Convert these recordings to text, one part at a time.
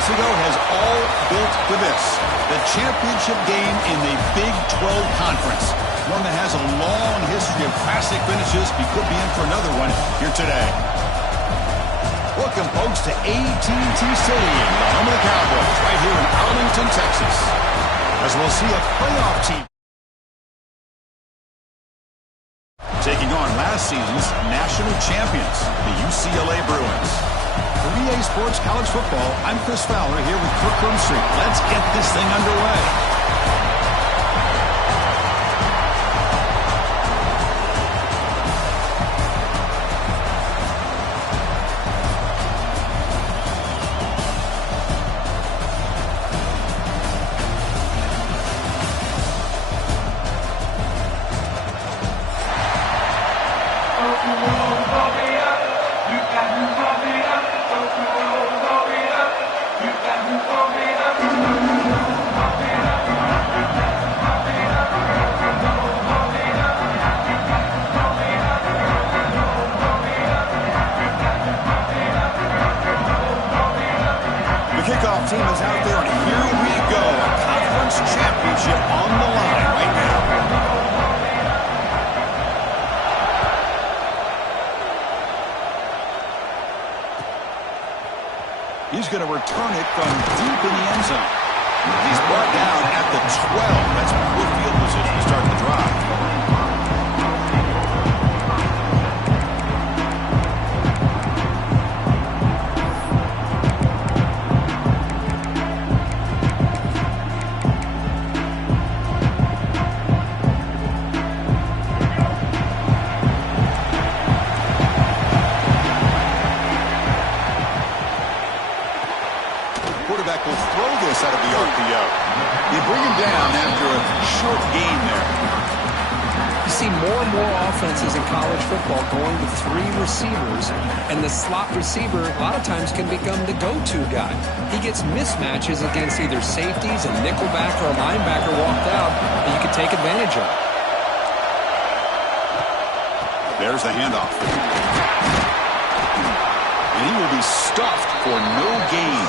Ago has all built to this, the championship game in the Big 12 Conference. One that has a long history of classic finishes. We could be in for another one here today. Welcome, folks, to AT&T Stadium, the home of the Cowboys, right here in Arlington, Texas, as we'll see a playoff team taking on last season's national champions, the UCLA Bruins. For EA Sports College Football, I'm Chris Fowler here with Kirk Street. Let's get this thing underway. Team is out there, and here we go. A conference championship on the line right now. He's going to return it from deep in the end zone. He's brought down at the 12. That's poor field position to start the drive. Will throw this out of the RPO. You bring him down after a short gain there. You see more and more offenses in college football going to 3 receivers, and the slot receiver a lot of times can become the go-to guy. He gets mismatches against either safeties, a nickelback, or a linebacker walked out that you can take advantage of. There's the handoff. And he will be stuffed for no gain.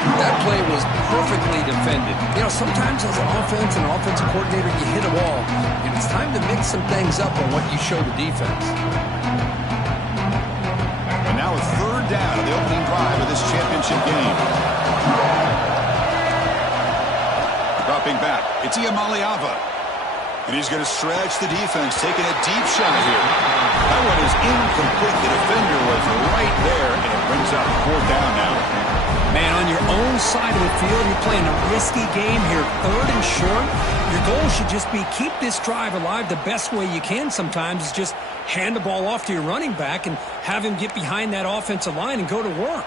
That play was perfectly defended. You know, sometimes as an offense and offensive coordinator, you hit a wall, and it's time to mix some things up on what you show the defense. And now a third down of the opening drive of this championship game. Dropping back, it's Iamaleava. And he's going to stretch the defense, taking a deep shot here. That one is incomplete. The defender was right there, and it brings up 4th down now. Man, on your own side of the field, you're playing a risky game here. 3rd and short. Your goal should just be keep this drive alive the best way you can sometimes is just hand the ball off to your running back and have him get behind that offensive line and go to work.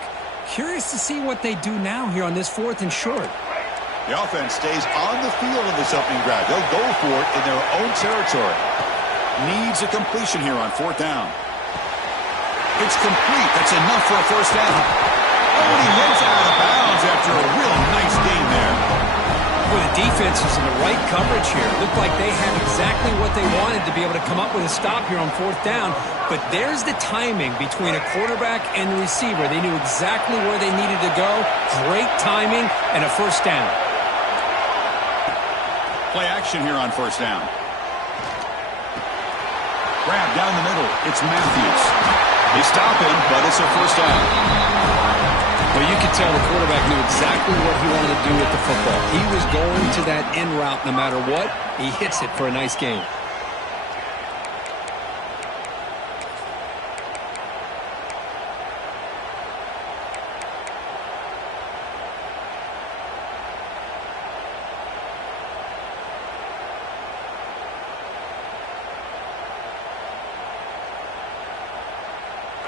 Curious to see what they do now here on this 4th and short. The offense stays on the field in this opening drive. They'll go for it in their own territory. Needs a completion here on 4th down. It's complete. That's enough for a first down. Oh, and he heads out of bounds after a real nice gain there. Well, the defense is in the right coverage here. Looked like they had exactly what they wanted to be able to come up with a stop here on 4th down. But there's the timing between a quarterback and the receiver. They knew exactly where they needed to go. Great timing and a first down. Play action here on 1st down. Grab down the middle. It's Matthews. They stop him, but it's a first down. Well, you could tell the quarterback knew exactly what he wanted to do with the football. He was going to that in route no matter what. He hits it for a nice gain.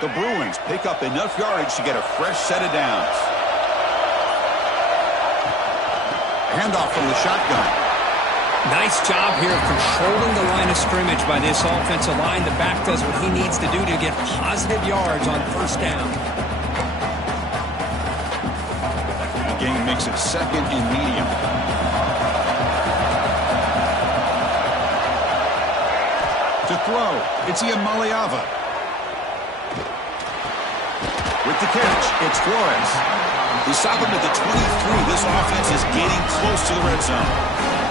The Bruins pick up enough yardage to get a fresh set of downs. Handoff from the shotgun. Nice job here of controlling the line of scrimmage by this offensive line. The back does what he needs to do to get positive yards on first down. The game makes it 2nd and medium. To throw, it's Iamaleava. With the catch, it's Flores. They stop him at the 23. This offense is getting close to the red zone.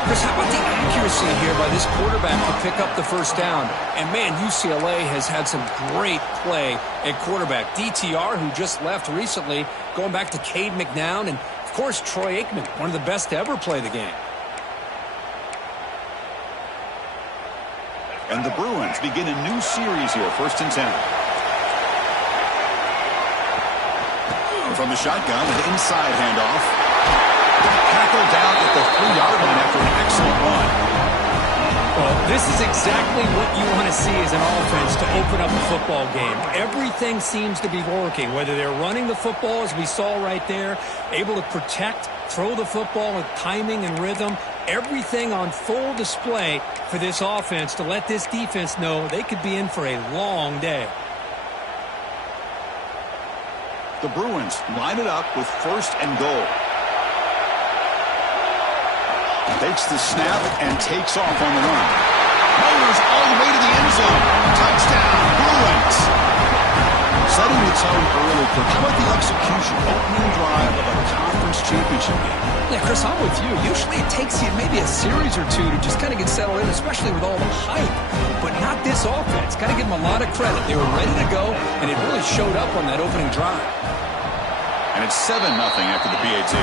Chris, how about the accuracy here by this quarterback to pick up the first down? And, man, UCLA has had some great play at quarterback. DTR, who just left recently, going back to Cade McNown, and, of course, Troy Aikman, one of the best to ever play the game. And the Bruins begin a new series here, 1st and 10. From the shotgun, an inside handoff. Tackled down at the 3-yard line after an excellent run. Well, this is exactly what you want to see as an offense to open up a football game. Everything seems to be working, whether they're running the football, as we saw right there, able to protect, throw the football with timing and rhythm. Everything on full display for this offense to let this defense know they could be in for a long day. The Bruins line it up with 1st and goal. Takes the snap and takes off on the run. Motors all the way to the end zone. Touchdown, Bruins. Setting the tone early. How about the execution? Opening drive of a conference championship game. Yeah, Chris, I'm with you. Usually it takes you maybe a series or two to just kind of get settled in, especially with all the hype. But not this offense. Got to give them a lot of credit. They were ready to go, and it really showed up on that opening drive. And it's 7-0 after the PAT.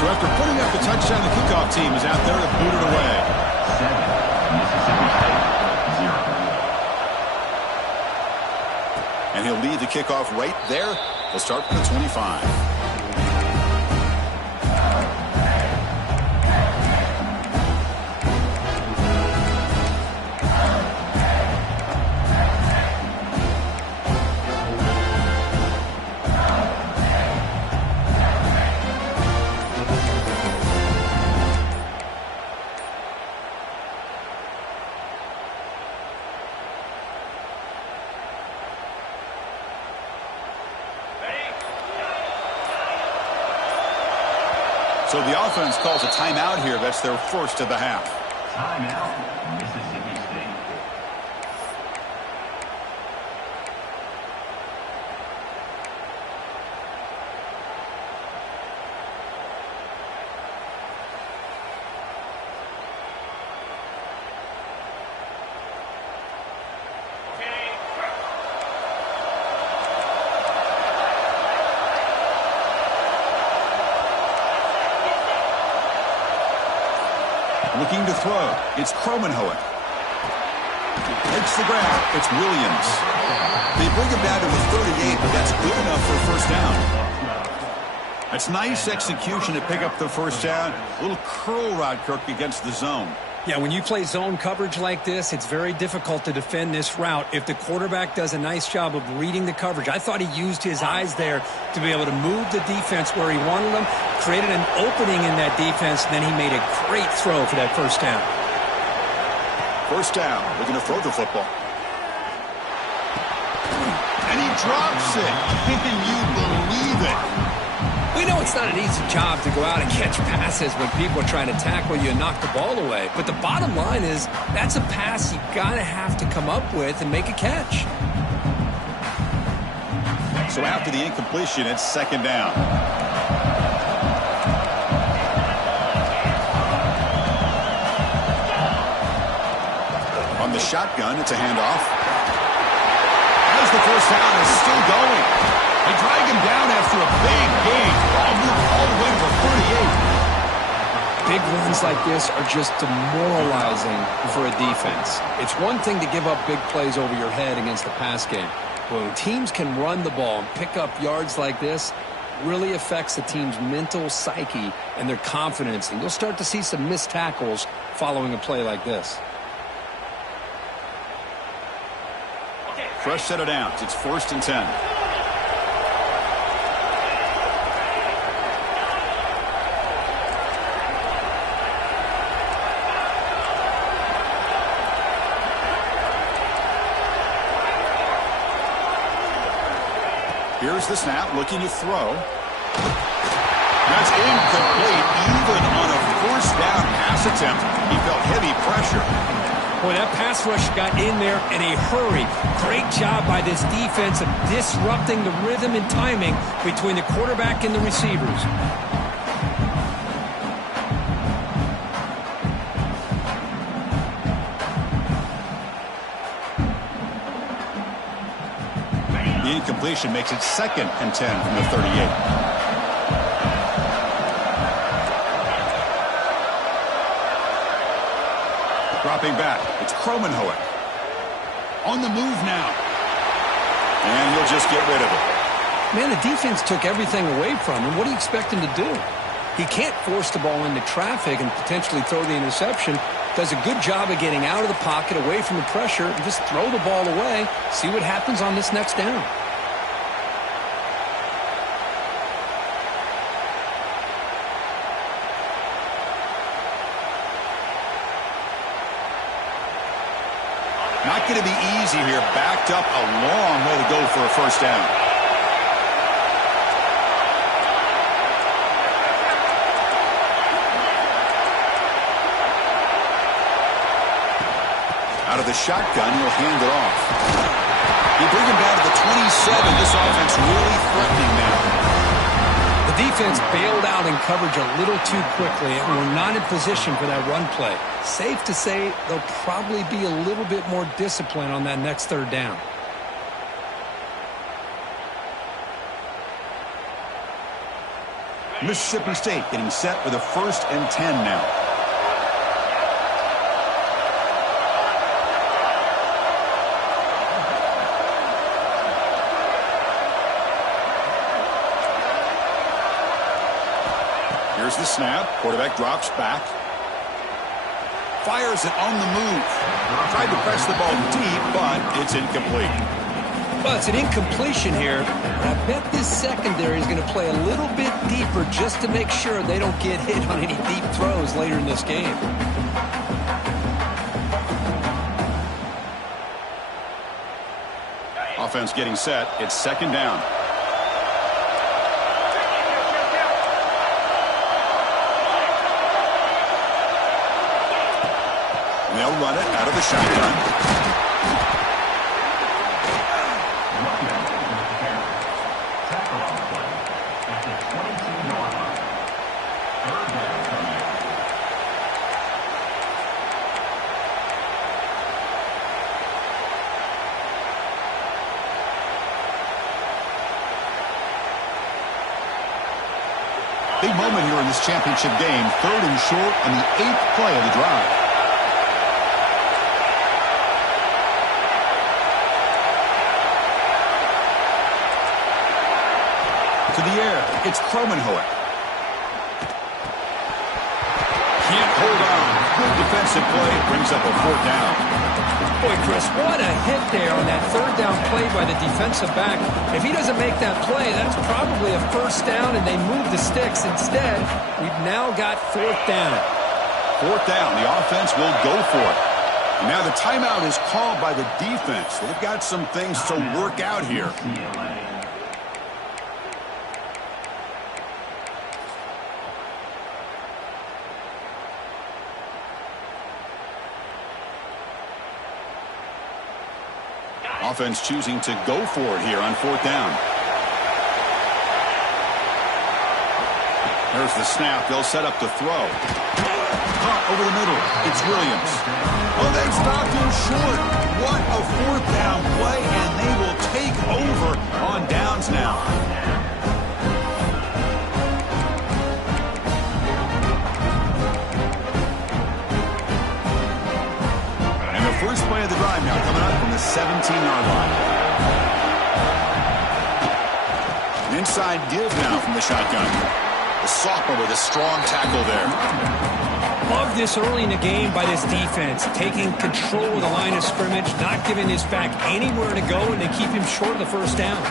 So after putting up the touchdown, the kickoff team is out there to boot it away. 7, Mississippi State, 0. And he'll lead the kickoff right there. They'll start from the 25. So the offense calls a timeout here. That's their first of the half. Timeout, Mississippi State. Looking to throw. It's Kromenhoek. Takes the grab. It's Williams. They bring him down to the 38, but that's good enough for a first down. That's nice execution to pick up the first down. A little curl route, Kirk, against the zone. Yeah, when you play zone coverage like this, it's very difficult to defend this route if the quarterback does a nice job of reading the coverage. I thought he used his eyes there to be able to move the defense where he wanted them, created an opening in that defense, and then he made a great throw for that first down. First down, looking to throw the football. And he drops it. Can you believe it? We know it's not an easy job to go out and catch passes when people are trying to tackle you and knock the ball away. But the bottom line is that's a pass you got to have to come up with and make a catch. So after the incompletion, it's second down. On the shotgun, it's a handoff. As the first down is still going. They drag him down after a big gain. Ball moved all the way to 38. Big runs like this are just demoralizing for a defense. It's one thing to give up big plays over your head against the pass game. But when teams can run the ball and pick up yards like this, really affects the team's mental psyche and their confidence. And you'll start to see some missed tackles following a play like this. Fresh set of downs. It's 1st and 10. Here's the snap, looking to throw. That's incomplete, even on a first down pass attempt. He felt heavy pressure. Boy, that pass rush got in there in a hurry. Great job by this defense of disrupting the rhythm and timing between the quarterback and the receivers. The incompletion makes it 2nd and 10 from the 38. Dropping back, it's Kromenhoek. On the move now. And he'll just get rid of it. Man, the defense took everything away from him. What do you expect him to do? He can't force the ball into traffic and potentially throw the interception. Does a good job of getting out of the pocket, away from the pressure, and just throw the ball away. See what happens on this next down. Not going to be easy here. Backed up a long way to go for a first down. Out of the shotgun, he'll hand it off. He bring him down to the 27. This offense really threatening now. The defense bailed out in coverage a little too quickly and were not in position for that run play. Safe to say they'll probably be a little bit more disciplined on that next third down. Mississippi State getting set for the 1st and 10 now. Here's the snap. Quarterback drops back. Fires it on the move. Tried to press the ball deep, but it's incomplete. Well, it's an incompletion here. But I bet this secondary is going to play a little bit deeper just to make sure they don't get hit on any deep throws later in this game. Offense getting set. It's 2nd down. They'll run it out of the shotgun. Big moment here in this championship game. 3rd and short on the 8th play of the drive. To the air, it's Kromenhoek. Can't hold on. Good defensive play brings up a 4th down. Boy, Chris, what a hit there on that 3rd down play by the defensive back. If he doesn't make that play, that's probably a 1st down, and they move the sticks. Instead, we've now got 4th down. 4th down. The offense will go for it. And now the timeout is called by the defense. They've got some things to work out here. Offense choosing to go for it here on 4th down. There's the snap. They'll set up the throw. Caught over the middle. It's Williams. Oh, they stopped him short. What a 4th down play, and they will take over on downs now. And the first play of the drive now coming up from the 17-yard line. An inside give now from the shotgun. The sophomore with a strong tackle there. Love this early in the game by this defense, taking control of the line of scrimmage, not giving this back anywhere to go, and they keep him short of the 1st down.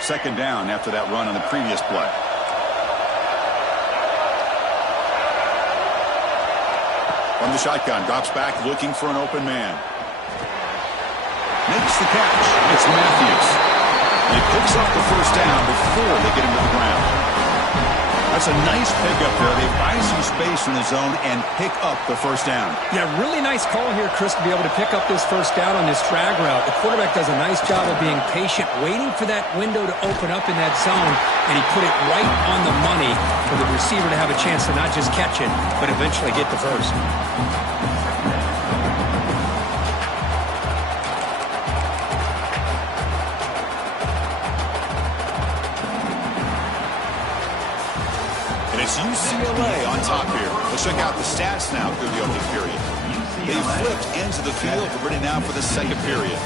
Second down after that run on the previous play. From the shotgun, drops back looking for an open man. Makes the catch. It's Matthews. And he picks up the 1st down before they get him to the ground. That's a nice pickup there. They find some space in the zone and pick up the 1st down. Yeah, really nice call here, Chris, to be able to pick up this 1st down on this drag route. The quarterback does a nice job of being patient, waiting for that window to open up in that zone, and he put it right on the money for the receiver to have a chance to not just catch it, but eventually get the 1st. It's UCLA on top here. Let's check out the stats now through the opening period. They flipped ends of the field. We're ready now for the 2nd period.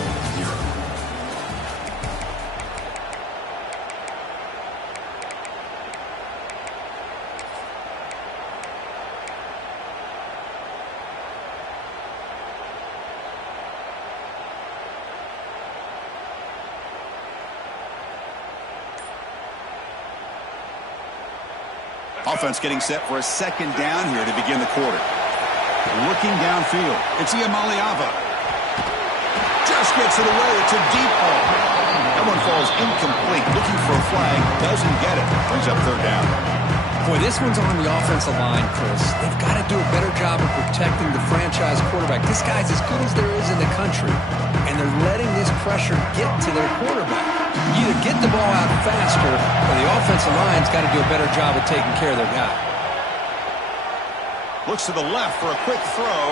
Offense getting set for a 2nd down here to begin the quarter. Looking downfield. It's Iamaleava. Just gets it away. It's a deep ball. That one falls incomplete. Looking for a flag. Doesn't get it. Brings up 3rd down. Boy, this one's on the offensive line, Chris. They've got to do a better job of protecting the franchise quarterback. This guy's as good as there is in the country, and they're letting this pressure get to their quarterback. You either get the ball out faster, or the offensive line's got to do a better job of taking care of their guy. Looks to the left for a quick throw.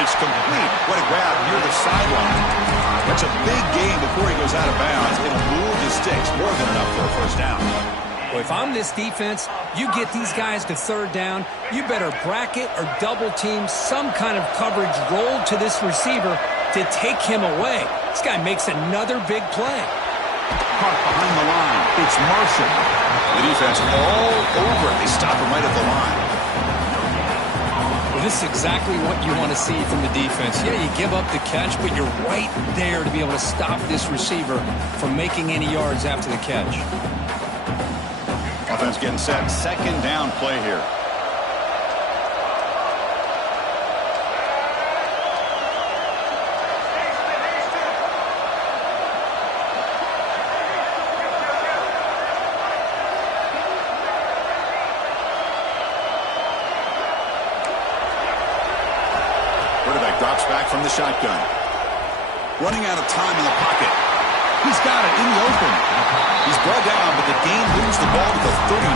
It's complete. What a grab near the sideline. That's a big gain before he goes out of bounds. It'll move the sticks. More than enough for a 1st down. Well, if I'm this defense, you get these guys to 3rd down, you better bracket or double team some kind of coverage roll to this receiver to take him away. This guy makes another big play. Caught behind the line. It's Marshall. The defense all over it. They stop him right at the line. Well, this is exactly what you want to see from the defense. Yeah, you give up the catch, but you're right there to be able to stop this receiver from making any yards after the catch. Offense getting set. 2nd down play here. Quarterback drops back from the shotgun. Running out of time in the pocket. He's got it in the open. He's brought down, but the game moves the ball to the 39.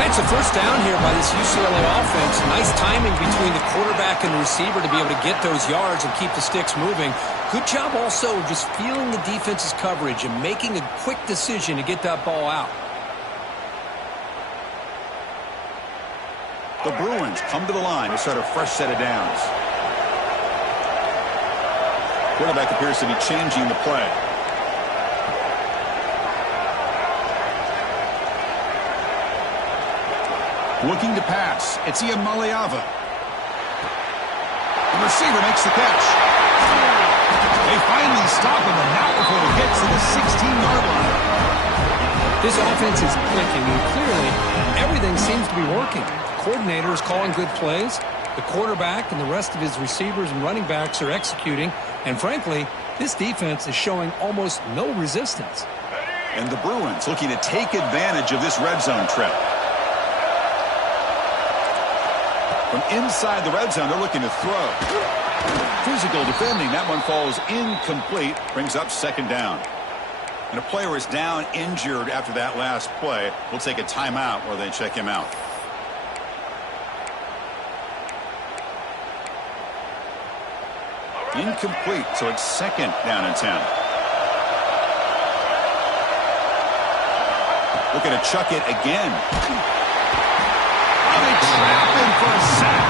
That's a 1st down here by this UCLA offense. Nice timing between the quarterback and the receiver to be able to get those yards and keep the sticks moving. Good job also just feeling the defense's coverage and making a quick decision to get that ball out. The Bruins come to the line to start a fresh set of downs. Quarterback appears to be changing the play. Looking to pass. It's Ian Maliava. The receiver makes the catch. They finally stop him, and now before he gets to the 16-yard line. This offense is clicking, and clearly everything seems to be working. The coordinator is calling good plays. The quarterback and the rest of his receivers and running backs are executing. And frankly, this defense is showing almost no resistance. And the Bruins looking to take advantage of this red zone trip. From inside the red zone, they're looking to throw. Physical defending. That one falls incomplete. Brings up second down. And a player is down injured after that last play. We'll take a timeout while they check him out. Incomplete, so it's second down and 10. Looking to chuck it again. Oh, they trap him for a sack.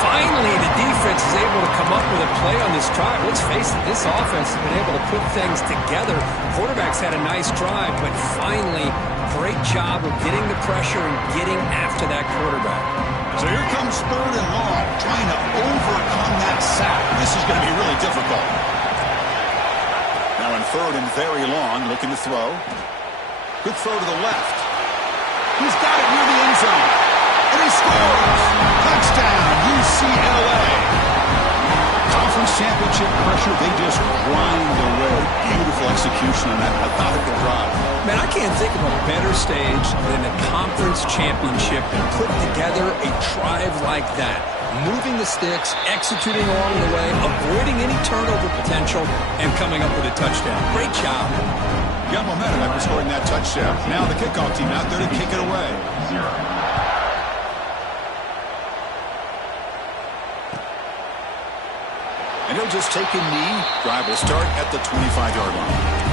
Finally, the defense is able to come up with a play on this drive. Let's face it, this offense has been able to put things together. Quarterback's had a nice drive, but finally, great job of getting the pressure and getting after that quarterback. So here comes third and long, trying to overcome that sack. This is going to be really difficult. Now in third and very long, looking to throw. Good throw to the left. He's got it near the end zone. And he scores! Touchdown, UCLA! Conference championship pressure, they just grind away. Beautiful execution on that methodical drive. Man, I can't think of a better stage than a conference championship and put together a drive like that. Moving the sticks, executing along the way, avoiding any turnover potential, and coming up with a touchdown. Great job. Got momentum after scoring that touchdown. Now the kickoff team out there to kick it away. 0. And he'll just take a knee. Drive will start at the 25-yard line.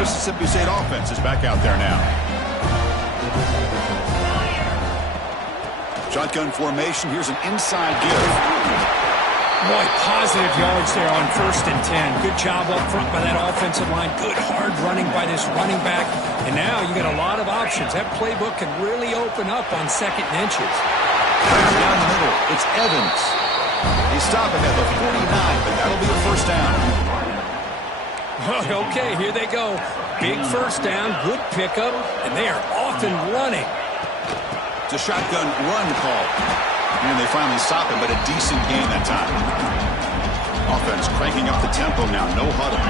Mississippi State offense is back out there now. Shotgun formation. Here's an inside give. Boy, positive yards there on 1st and 10. Good job up front by that offensive line. Good hard running by this running back. And now you got a lot of options. That playbook can really open up on 2nd and inches. Down the middle. It's Evans. He's stopping at the 49, but that'll be a first down. Okay, here they go. Big first down, good pickup, and they are off and running. It's a shotgun run call. And they finally stop him, but a decent gain that time. Offense cranking up the tempo now, no huddle.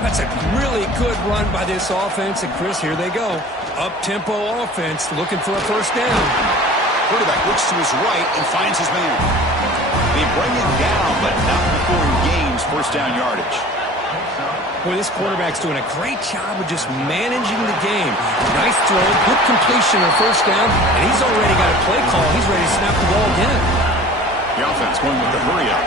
That's a really good run by this offense, and Chris, here they go. Up-tempo offense, looking for a first down. Quarterback looks to his right and finds his man. They bring him down, but not before he gains first down yardage. Boy, this quarterback's doing a great job of just managing the game. Nice throw, good completion on first down, and he's already got a play call. He's ready to snap the ball again. The offense going with the hurry-up.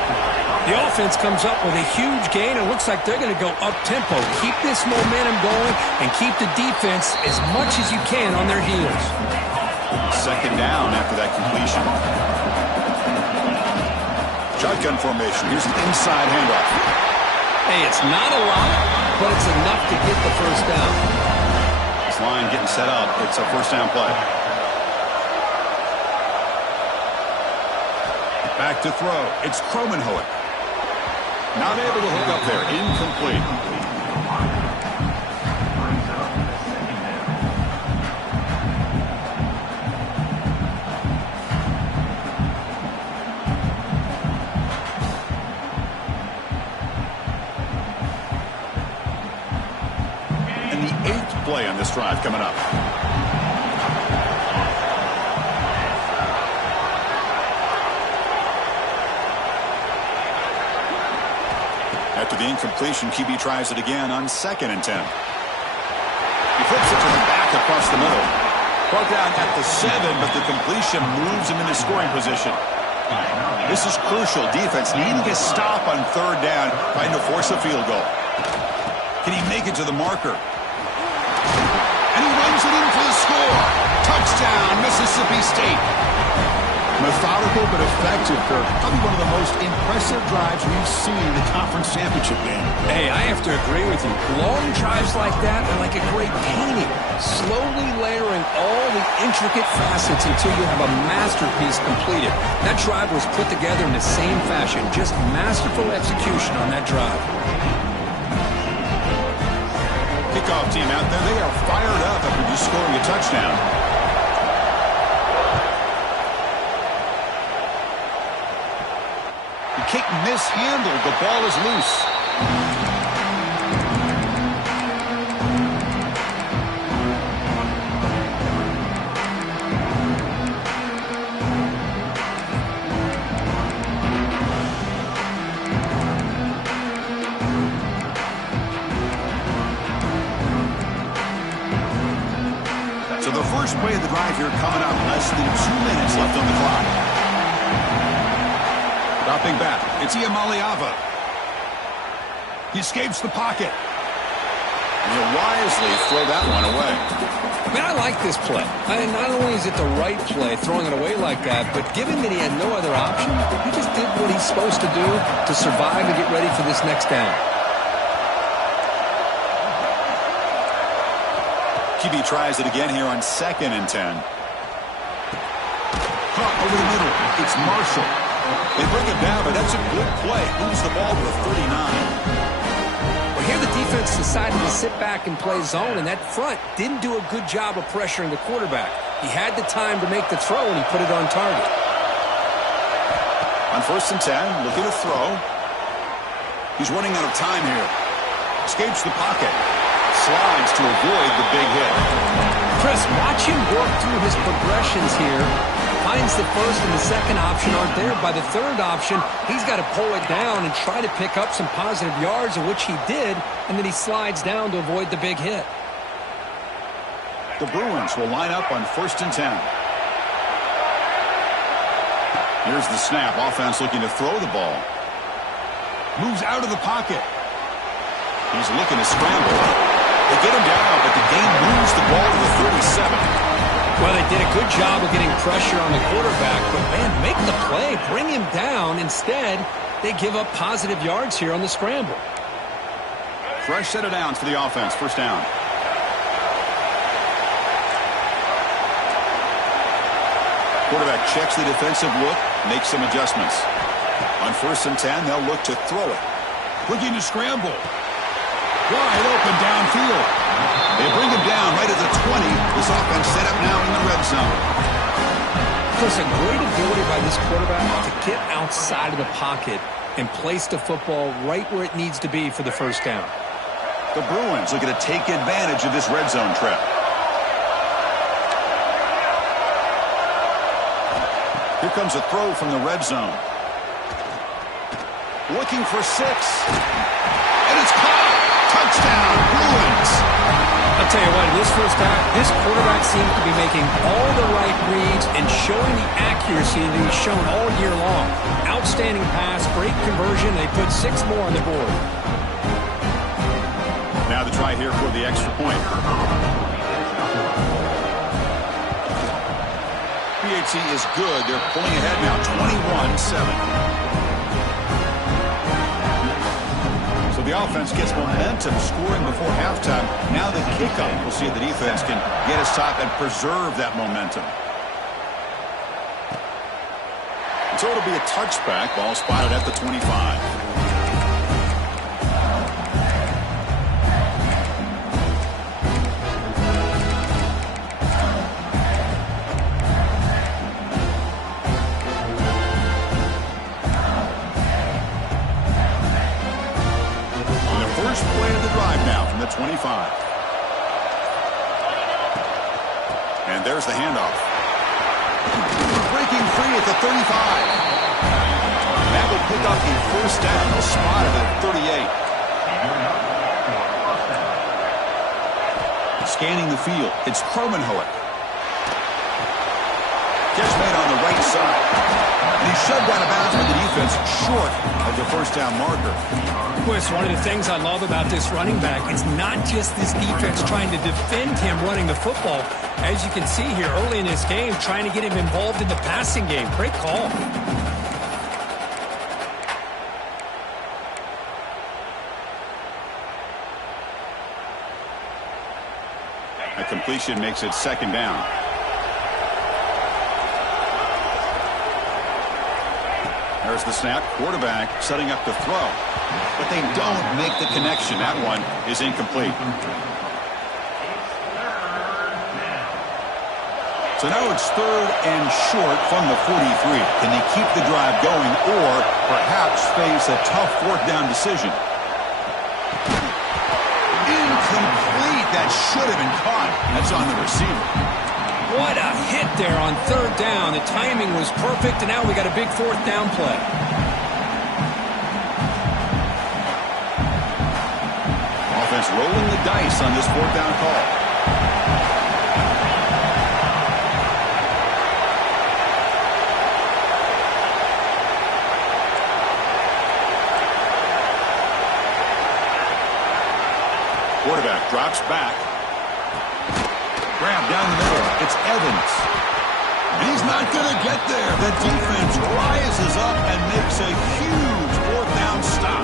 The offense comes up with a huge gain. It looks like they're going to go up-tempo. Keep this momentum going and keep the defense as much as you can on their heels. Second down after that completion. Shotgun formation. Here's an inside handoff. Hey, it's not a lot, but it's enough to get the first down. This line getting set up. It's a first down play. Back to throw. It's Kromenhoek. Not able to hook up there. Incomplete. Play on this drive coming up. After the incompletion, QB tries it again on 2nd and 10. He flips it to the back across the middle. Brought down at the 7, but the completion moves him into scoring position. This is crucial. Defense needing a stop on 3rd down, trying to force a field goal. Can he make it to the marker? And he runs it in for the score. Touchdown, Mississippi State. Methodical but effective, Kirk. Probably one of the most impressive drives we've seen in the conference championship game. Hey, I have to agree with you. Long drives like that are like a great painting. Slowly layering all the intricate facets until you have a masterpiece completed. That drive was put together in the same fashion. Just masterful execution on that drive. Kickoff team out there. They are fired up after just scoring a touchdown. The kick mishandled. The ball is loose. So the first play of the drive here coming up. Less than 2 minutes left on the clock. Dropping back, it's Iamaleava. He escapes the pocket. And he'll wisely throw that one away. Man, I like this play. Not only is it the right play, throwing it away like that, but given that he had no other option, he just did what he's supposed to do to survive and get ready for this next down. QB tries it again here on 2nd and 10. Caught over the middle. It's Marshall. They bring him down, but that's a good play. Moves the ball to the 39. Well, here the defense decided to sit back and play zone, and that front didn't do a good job of pressuring the quarterback. He had the time to make the throw, and he put it on target. On 1st and 10, looking to throw. He's running out of time here. Escapes the pocket. Slides to avoid the big hit. Chris, watch him work through his progressions here. Finds the first and the second option aren't there. By the third option, he's got to pull it down and try to pick up some positive yards, of which he did, and then he slides down to avoid the big hit. The Bruins will line up on 1st and 10. Here's the snap. Offense looking to throw the ball. Moves out of the pocket. He's looking to scramble. They get him down, but the game moves the ball to the 37. Well, they did a good job of getting pressure on the quarterback, but, man, make the play. Bring him down. Instead, they give up positive yards here on the scramble. Fresh set of downs for the offense. 1st down. Quarterback checks the defensive look, makes some adjustments. On 1st and 10, they'll look to throw it. Looking to scramble. Wide open downfield. They bring him down right at the 20. This offense set up now in the red zone. Chris, a great ability by this quarterback to get outside of the pocket and place the football right where it needs to be for the 1st down. The Bruins looking to take advantage of this red zone trap. Here comes a throw from the red zone. Looking for 6. And it's caught. Touchdown, Bruins. I'll tell you what, in this first half, this quarterback seems to be making all the right reads and showing the accuracy that he's shown all year long. Outstanding pass, great conversion. They put 6 more on the board. Now the try here for the extra point. PAT is good. They're pulling ahead now, 21-7. So the offense gets momentum scoring before halftime. Now the kickoff. We'll see if the defense can get us top and preserve that momentum. So it'll be a touchback. Ball spotted at the 25. First play of the drive now from the 25. And there's the handoff. Breaking free at the 35. That will pick up the 1st down. They'll spot it at 38. Scanning the field, it's Cromenhoek. Catch made on the right side. And he shoved out of bounds by the defense short of the first down marker. Chris, one of the things I love about this running back is not just this defense trying to defend him running the football. As you can see here early in this game, trying to get him involved in the passing game. Great call. A completion makes it second down. There's the snap. Quarterback setting up to throw. But they don't make the connection. That one is incomplete. So now it's third and short from the 43. Can they keep the drive going or perhaps face a tough fourth down decision? Incomplete. That should have been caught. That's on the receiver. What a hit there on third down. The timing was perfect, and now we got a big fourth down play. Offense rolling the dice on this fourth down call. Quarterback drops back. Grab down the middle. It's Evans. He's not going to get there. The defense rises up and makes a huge fourth down stop.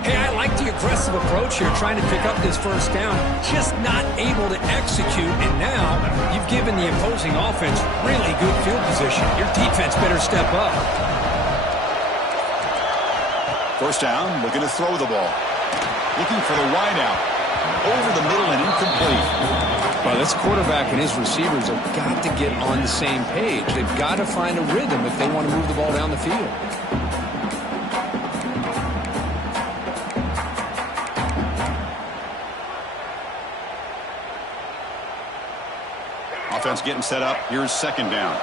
Hey, I like the aggressive approach here, trying to pick up this first down. Just not able to execute, and now you've given the opposing offense really good field position. Your defense better step up. First down, looking to throw the ball. Looking for the wide out. Over the middle and incomplete. Well, this quarterback and his receivers have got to get on the same page. They've got to find a rhythm if they want to move the ball down the field. Offense getting set up. Here's second down.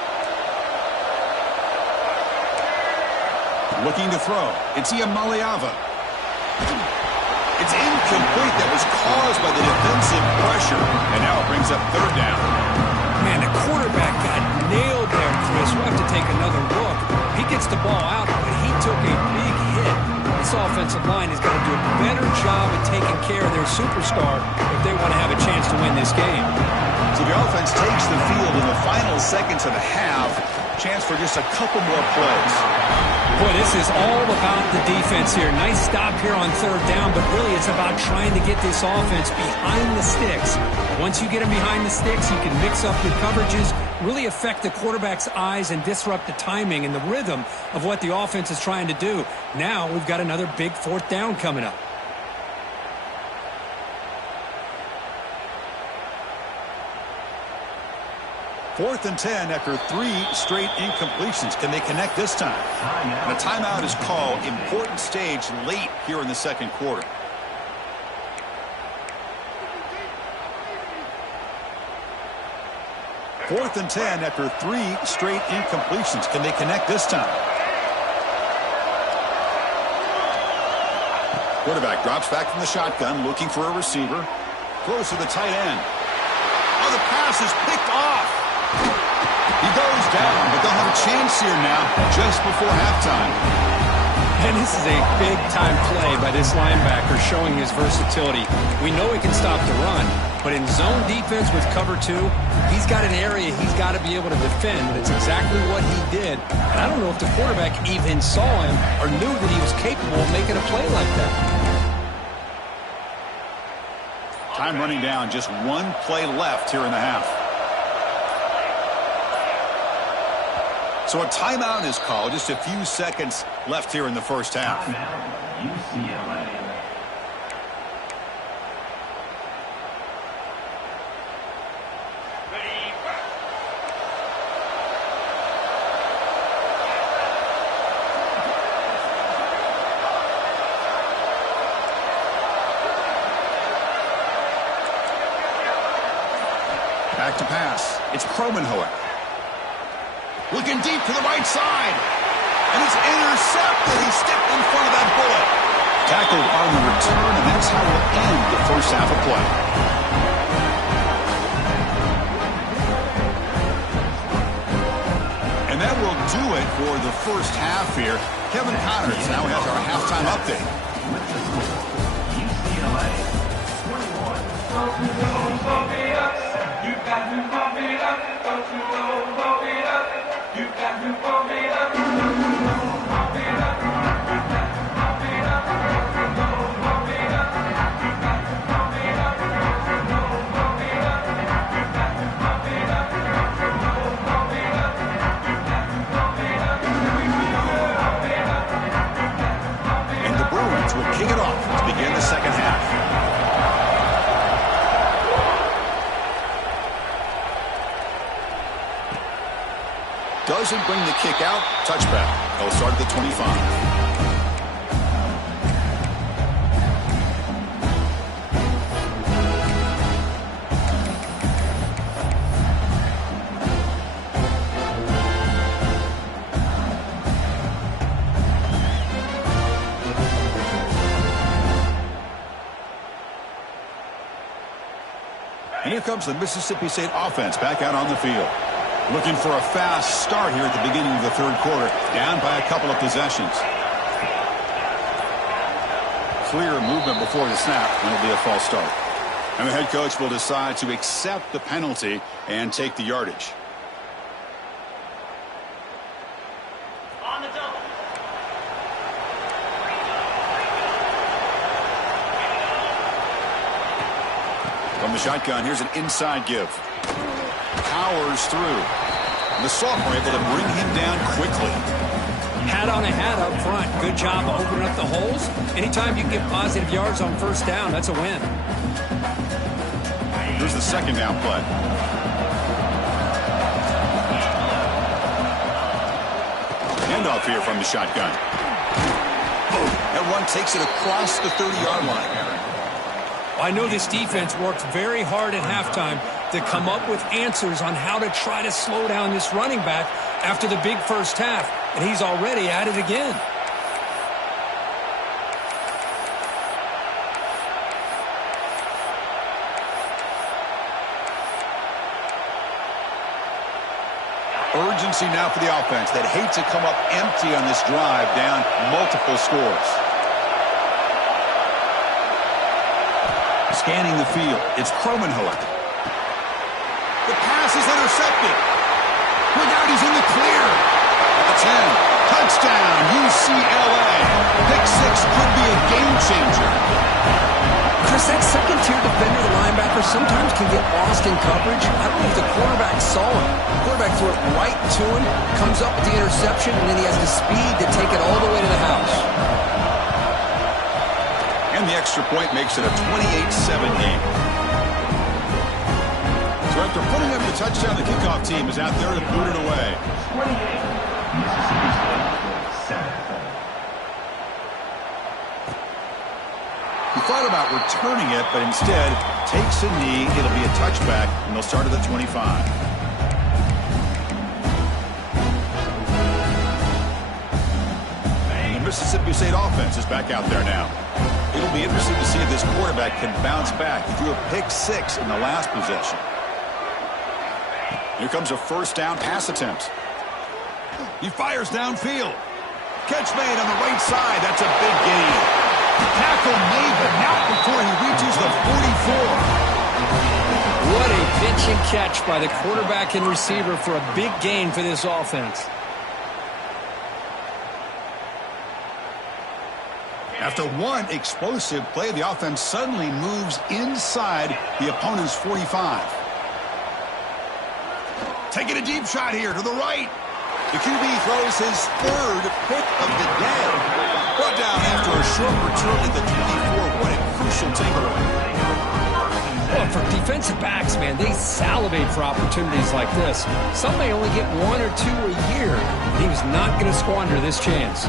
Looking to throw. It's Iamaleava. It's incomplete. That was caused by the defensive pressure. And now it brings up third down. Man, the quarterback got nailed there, Chris. We'll have to take another look. He gets the ball out, but he took a big hit. This offensive line has got to do a better job of taking care of their superstar if they want to have a chance to win this game. So the offense takes the field in the final seconds of the half. Chance for just a couple more plays. Boy, this is all about the defense here. Nice stop here on third down, but really it's about trying to get this offense behind the sticks. Once you get them behind the sticks, you can mix up your coverages, really affect the quarterback's eyes and disrupt the timing and the rhythm of what the offense is trying to do. Now we've got another big fourth down coming up. Fourth and 10 after 3 straight incompletions. Can they connect this time? And a timeout is called. Important stage late here in the second quarter. Fourth and 10 after 3 straight incompletions. Can they connect this time? Quarterback drops back from the shotgun, looking for a receiver. Throws to the tight end. Oh, the pass is picked off. He goes down, but they'll have a chance here now just before halftime. And this is a big-time play by this linebacker showing his versatility. We know he can stop the run, but in zone defense with cover 2, he's got an area he's got to be able to defend. That's exactly what he did. And I don't know if the quarterback even saw him or knew that he was capable of making a play like that. Time running down, just 1 play left here in the half. So a timeout is called. Just a few seconds left here in the first half. UCLA. Back to pass. It's Kromenhoek. Looking deep to the right side. And it's intercepted. He stepped in front of that bullet. Tackled on the return, and that's how we'll end the first half of play. And And that will do it for the first half here. Kevin Connors now has our halftime update. With the score, UCLA 21. Pump it up. You got to pump it up. Don't you know? Pump it up. You got to pump it up. Don't you know? Pump it up. You got to pump it up. Don't you know? Pump it up. You got to pump it up. Don't you know? Pump it up. You got to pump it up. Don't you know? Pump it up. You got to pump it up. We will pump it up. You got to pump it up. And the Bruins will kick it off to begin the second half. Doesn't bring the kick out. Touchback. They'll start at the 25. And here comes the Mississippi State offense back out on the field. Looking for a fast start here at the beginning of the third quarter. Down by a couple of possessions. Clear movement before the snap, and it'll be a false start. And the head coach will decide to accept the penalty and take the yardage. On the double. From the shotgun, here's an inside give. Powers through. And the sophomore able to bring him down quickly. Hat on a hat up front. Good job of opening up the holes. Anytime you can get positive yards on first down, that's a win. Here's the second down play. Handoff here from the shotgun. That run takes it across the 30-yard line. I know this defense worked very hard at halftime to come up with answers on how to try to slow down this running back after the big first half, and he's already at it again. Urgency now for the offense that hate to come up empty on this drive, down multiple scores. Scanning the field, it's Kromenhoek. The pass is intercepted. Look out, he's in the clear. At the 10, touchdown, UCLA. Pick six could be a game changer. Chris, that second-tier defender, the linebacker, sometimes can get lost in coverage. I don't know if the quarterback saw him. The quarterback threw it right to him, comes up with the interception, and then he has the speed to take it all the way to the house. And the extra point makes it a 28-7 game. So after putting up the touchdown, the kickoff team is out there to boot it away. 28. Mississippi State 7. He thought about returning it, but instead takes a knee. It'll be a touchback, and they'll start at the 25. And the Mississippi State offense is back out there now. It'll be interesting to see if this quarterback can bounce back. He threw a pick six in the last possession. Here comes a first down pass attempt. He fires downfield. Catch made on the right side. That's a big gain. Tackle made, but not before he reaches the 44. What a pitch and catch by the quarterback and receiver for a big gain for this offense. After one explosive play, the offense suddenly moves inside the opponent's 45. Taking a deep shot here to the right. The QB throws his third pick of the day. Brought down after a short return at the 24. What a crucial takeaway. Well, for defensive backs, man, they salivate for opportunities like this. Some may only get one or two a year. He was not going to squander this chance.